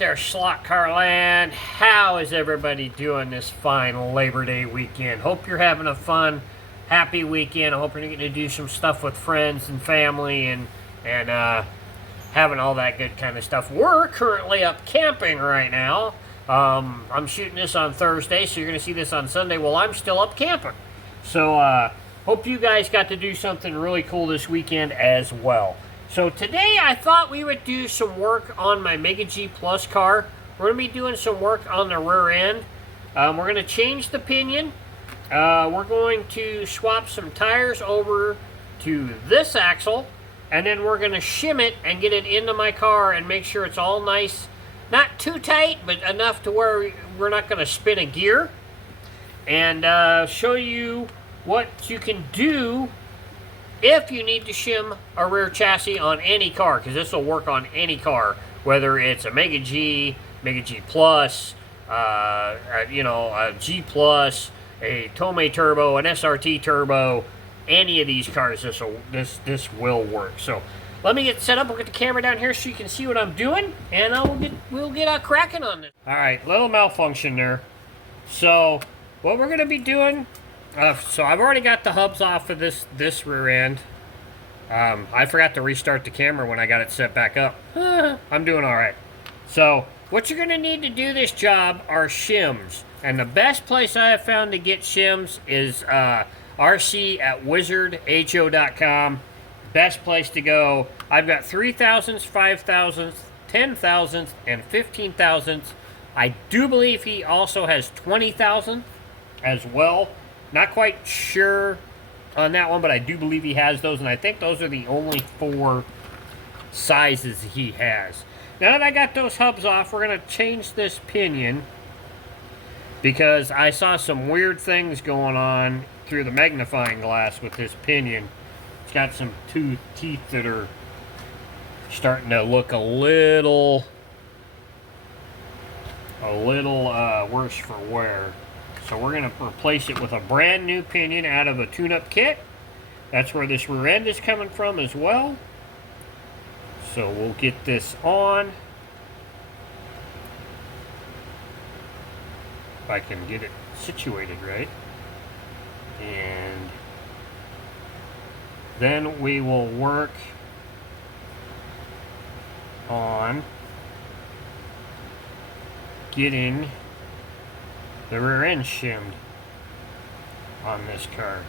there, slot car land? How is everybody doing this fine Labor Day weekend? Hope you're having a fun, happy weekend. I hope you're getting to do some stuff with friends and family and having all that good kind of stuff. We're currently up camping right now. I'm shooting this on Thursday, so you're going to see this on Sunday. Well, I'm still up camping. So, hope you guys got to do something really cool this weekend as well. So today I thought we would do some work on my Mega G Plus car. We're going to be doing some work on the rear end. We're going to change the pinion. We're going to swap some tires over to this axle. And then we're going to shim it and get it into my car and make sure it's all nice. Not too tight, but enough to where we're not going to spin a gear. And show you what you can do if you need to shim a rear chassis on any car, because this will work on any car, whether it's a Mega G Plus, a G Plus, a Tomei Turbo, an SRT Turbo, any of these cars, this will work. So let me get set up. We'll get the camera down here so you can see what I'm doing, and we'll get cracking on this. All right, little malfunction there. So what we're going to be doing. So I've already got the hubs off of this rear end. I forgot to restart the camera when I got it set back up. I'm doing all right. So what you're going to need to do this job are shims. And the best place I have found to get shims is RC at wizardho.com. Best place to go. I've got 3,000s, 5,000s, 10,000s, and 15,000s. I do believe he also has 20,000 as well. Not quite sure on that one, but I do believe he has those, and I think those are the only 4 sizes he has. Now that I got those hubs off, we're going to change this pinion because I saw some weird things going on through the magnifying glass with this pinion. It's got some teeth that are starting to look a little worse for wear. So we're going to replace it with a brand new pinion out of a tune-up kit. That's where this rear end is coming from as well. So we'll get this on. If I can get it situated right. And then we will work on getting the rear end shimmed on this car.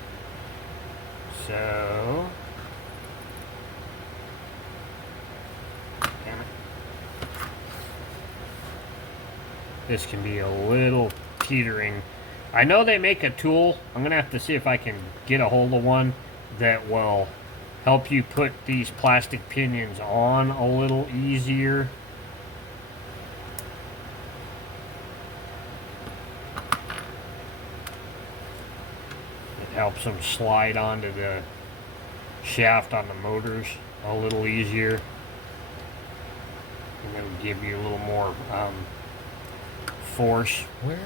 So, damn it. This can be a little teetering. I know they make a tool. I'm gonna have to see if I can get a hold of one that will help you put these plastic pinions on a little easier. Helps them slide onto the shaft on the motors a little easier, and then give you a little more force. Where's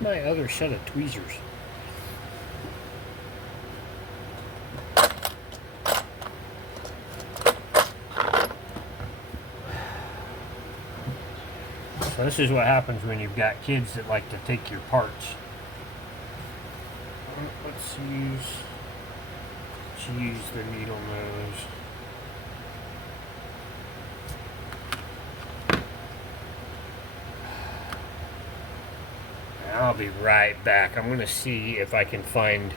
my other set of tweezers? So this is what happens when you've got kids that like to take your parts. Let's use the needle nose. I'll be right back. I'm going to see if I can find...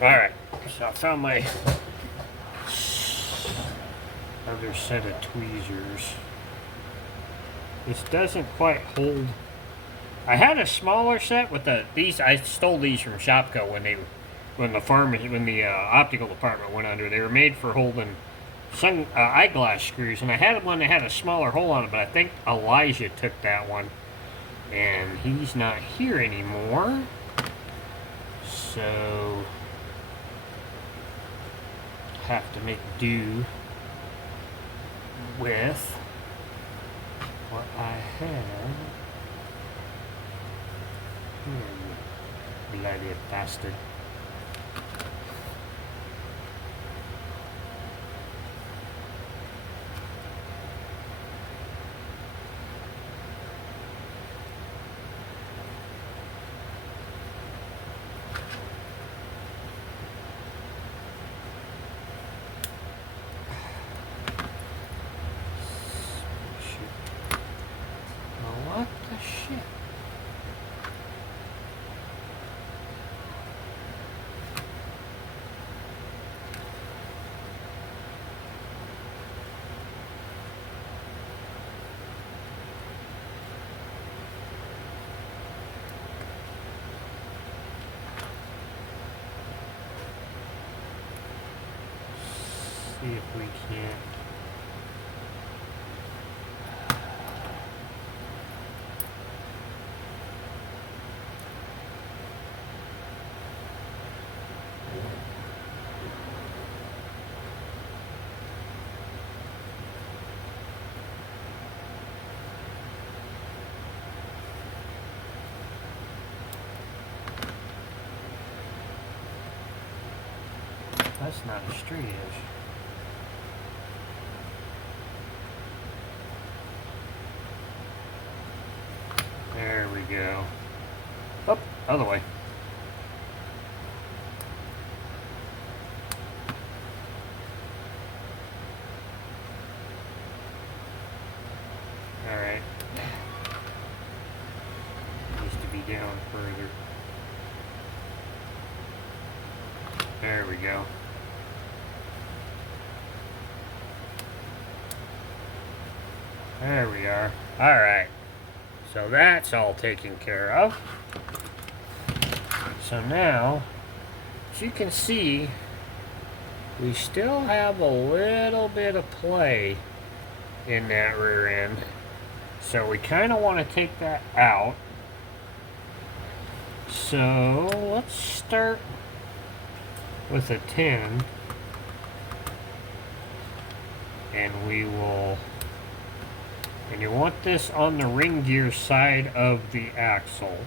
Alright, so I found my other set of tweezers. This doesn't quite hold. I had a smaller set with these. I stole these from Shopko when the optical department went under. They were made for holding eyeglass screws, and I had one that had a smaller hole on it. But I think Elijah took that one, and he's not here anymore. So have to make do with what I have. Bloody bastard. We can't. That's not a straight edge. There we go. Oh, other way. Alright. Needs to be down further. There we go. There we are. Alright. So that's all taken care of. So now, as you can see, we still have a little bit of play in that rear end. So we kind of want to take that out. So let's start with a 10. And we will... And you want this on the ring gear side of the axle.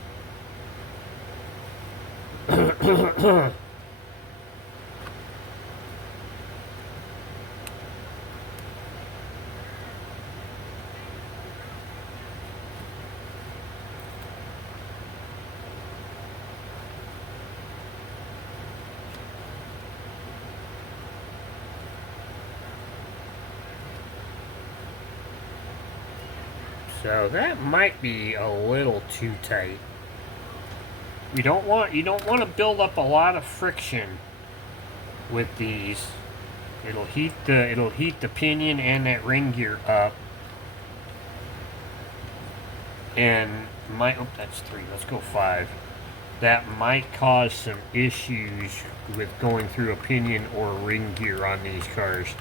So that might be a little too tight. You don't want to build up a lot of friction with these. It'll heat the pinion and that ring gear up. And that's 3. Let's go 5. That might cause some issues with going through a pinion or ring gear on these cars.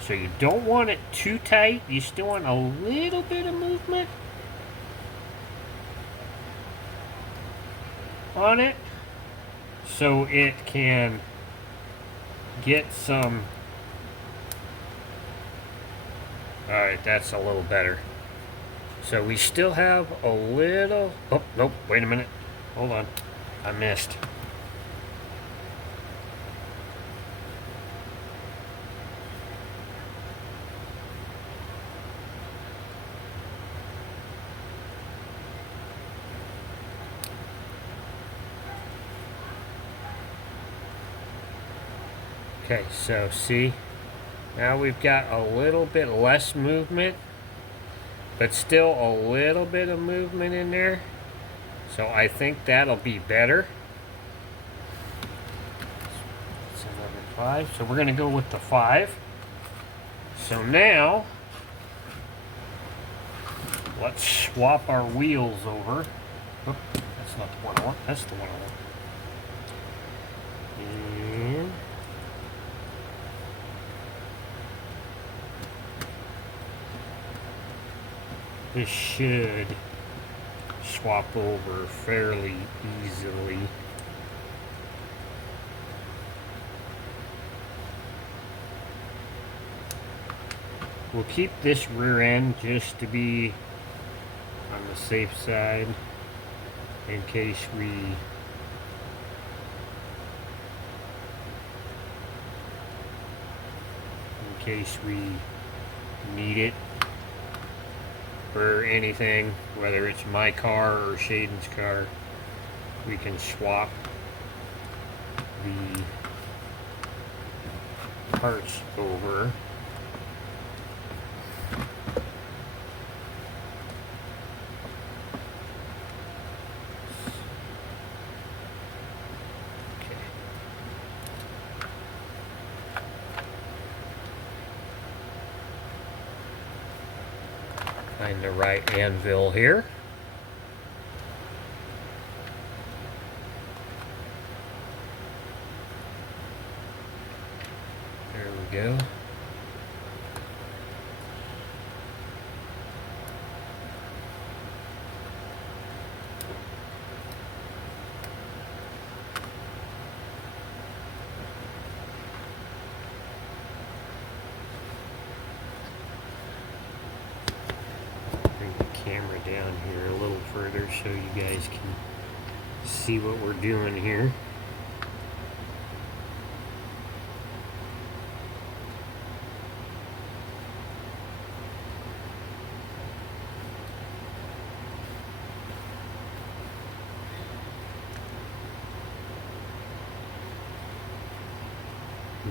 So you don't want it too tight. You still want a little bit of movement on it, so it can get some... Alright, that's a little better. So we still have a little... Oh, nope, wait a minute. Hold on. I missed. Okay, so see, now we've got a little bit less movement, but still a little bit of movement in there. So I think that'll be better. That's another 5. So we're going to go with the 5. So now, let's swap our wheels over. Oop, that's not the one I want. That's the one I want. And this should swap over fairly easily. We'll keep this rear end just to be on the safe side in case we need it for anything, whether it's my car or Shaden's car. We can swap the parts over. Find the right anvil here. There we go. camera down here a little further so you guys can see what we're doing here.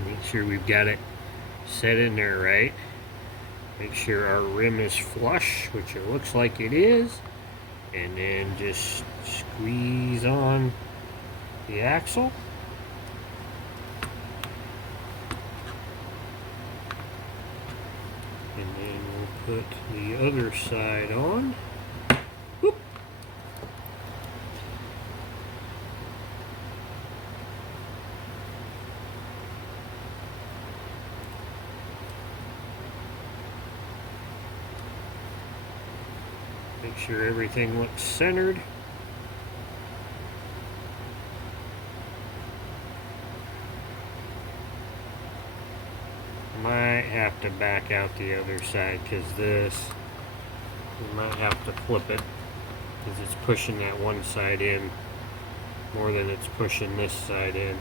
Make sure we've got it set in there right. Make sure our rim is flush, which it looks like it is. And then just squeeze on the axle. And then we'll put the other side on. Whoop. Make sure everything looks centered. Might have to back out the other side because this, we might have to flip it because it's pushing that one side in more than it's pushing this side in.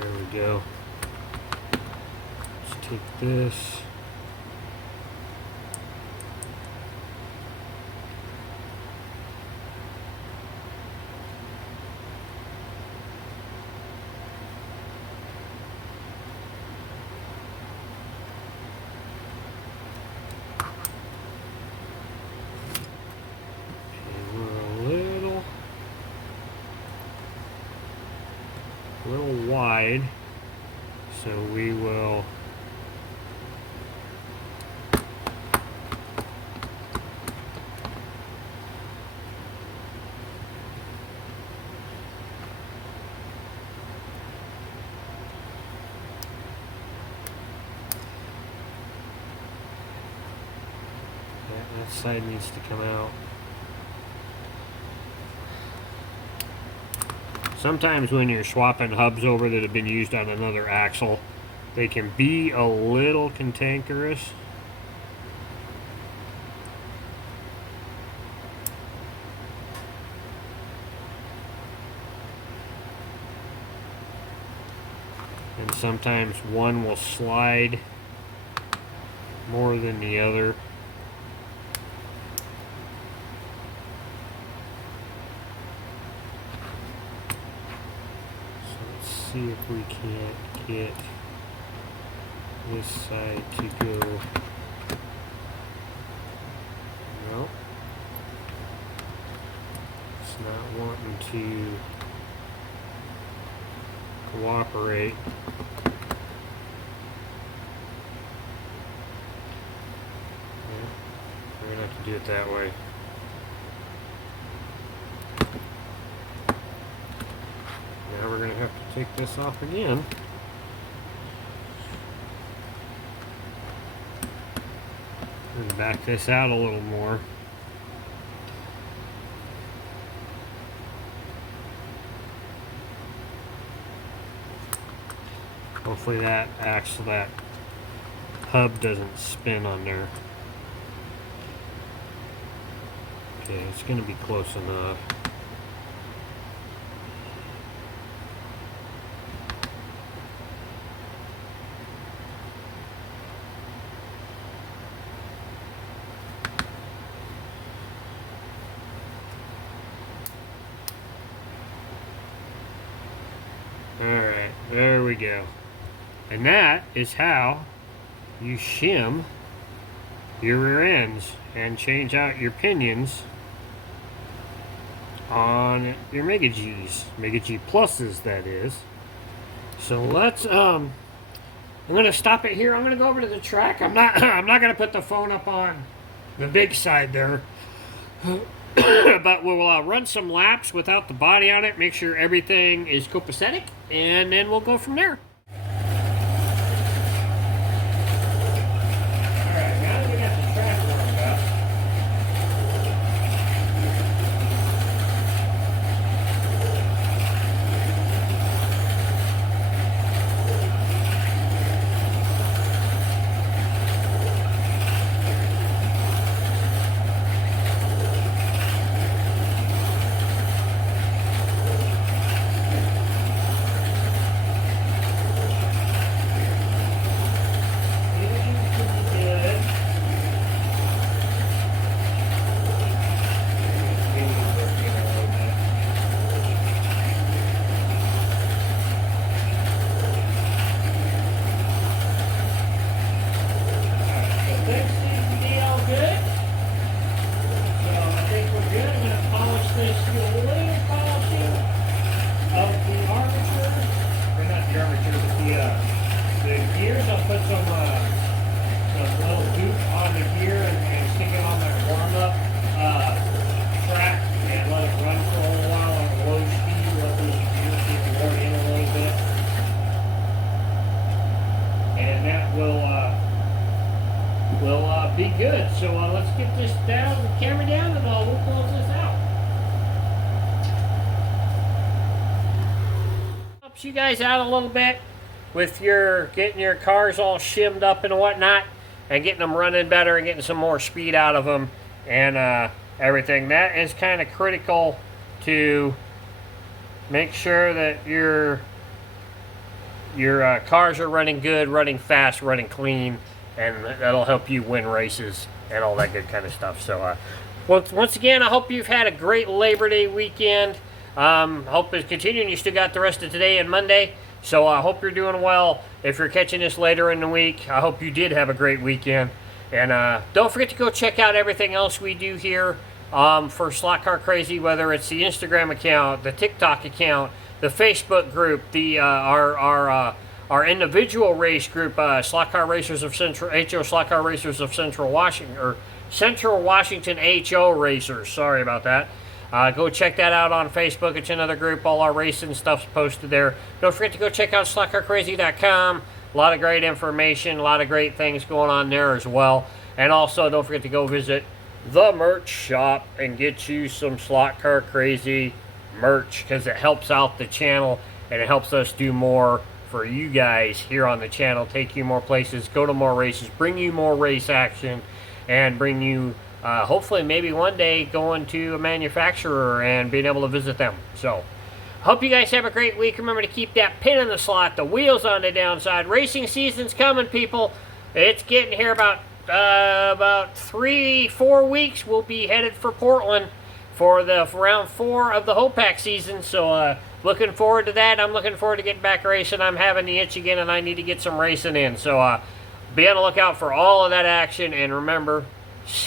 There we go. Let's take this. A little wide, so we will that side needs to come out. Sometimes when you're swapping hubs over that have been used on another axle, they can be a little cantankerous. And sometimes one will slide more than the other. See if we can't get this side to go. No, it's not wanting to cooperate. Yeah, we're gonna have to do it that way. Now we're going to have to take this off again. And back this out a little more. Hopefully that axle, that hub doesn't spin on there. Okay, it's going to be close enough. Alright, there we go. And that is how you shim your rear ends and change out your pinions on your Maga G's. Maga G Pluses, that is. So let's, I'm going to stop it here. I'm going to go over to the track. I'm not going to put the phone up on the big side there. But we'll run some laps without the body on it, make sure everything is copacetic, and then we'll go from there. Alright, now that we got the track warmed up, So let's get this down, the camera down, and we'll close this out. Helps you guys out a little bit with your getting your cars all shimmed up and whatnot, and getting them running better and getting some more speed out of them and everything. That is kind of critical to make sure that your cars are running good, running fast, running clean, and that'll help you win races and all that good kind of stuff. So once again, I hope you've had a great Labor Day weekend. Hope it's continuing. You still got the rest of today and Monday. So I hope you're doing well. If you're catching this later in the week, I hope you did have a great weekend. And don't forget to go check out everything else we do here for Slot Car Crazy, whether it's the Instagram account, the TikTok account, the Facebook group, the our individual race group, Slot Car Racers of Central HO Slot Car Racers of Central Washington, or Central Washington HO Racers. Sorry about that. Go check that out on Facebook. It's another group. All our racing stuff's posted there. Don't forget to go check out slotcarcrazy.com. A lot of great information, a lot of great things going on there as well. And also, don't forget to go visit the merch shop and get you some Slot Car Crazy merch, because it helps out the channel and it helps us do more for you guys here on the channel, take you more places, go to more races, bring you more race action, and bring you hopefully maybe one day going to a manufacturer and being able to visit them. So hope you guys have a great week. Remember to keep that pin in the slot, the wheels on the downside. Racing season's coming, people. It's getting here about 3-4 weeks. We'll be headed for Portland for the round 4 of the Hopac season. So looking forward to that. I'm looking forward to getting back racing. I'm having the itch again, and I need to get some racing in. So be on the lookout for all of that action, and remember,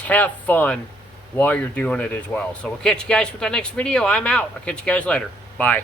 have fun while you're doing it as well. So we'll catch you guys with the next video. I'm out. I'll catch you guys later. Bye.